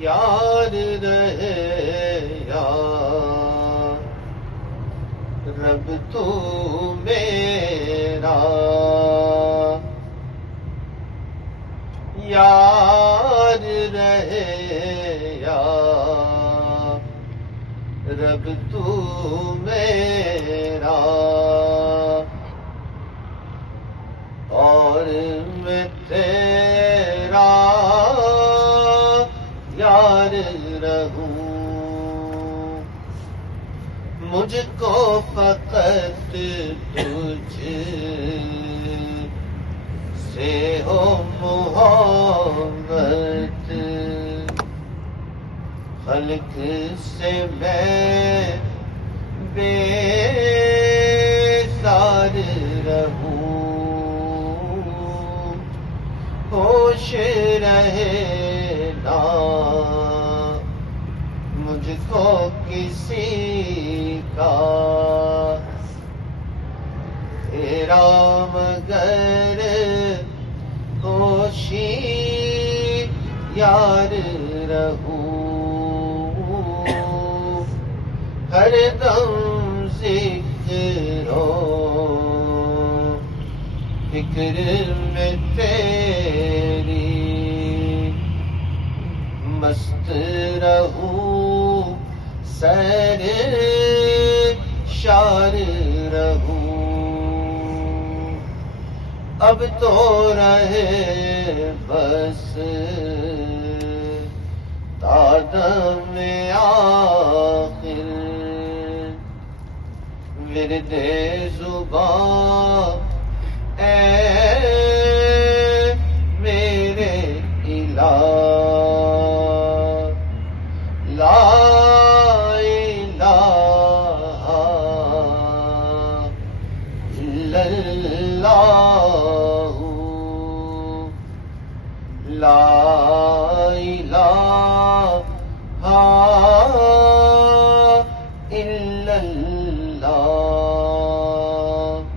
یار رہے یا رب تو میرا، یار رہے یا رب تو میرا، اور میں تیرا یار رہوں، مجھ کو فقط تجھ سے ہو محبت، خلق سے میں بیزار رہوں، ہوش رہے نا مجھ کو کسی کا، تیرا مگر ہوشی یار رہوں، ہر دم ذکر و فکر میں تیری مست رہوں، سر شار رہوں، اب تو رہے بس تادم آخر، ورد زباں اے میرے الہ، لا الہ الا اللہ، لا الہ الا اللہ۔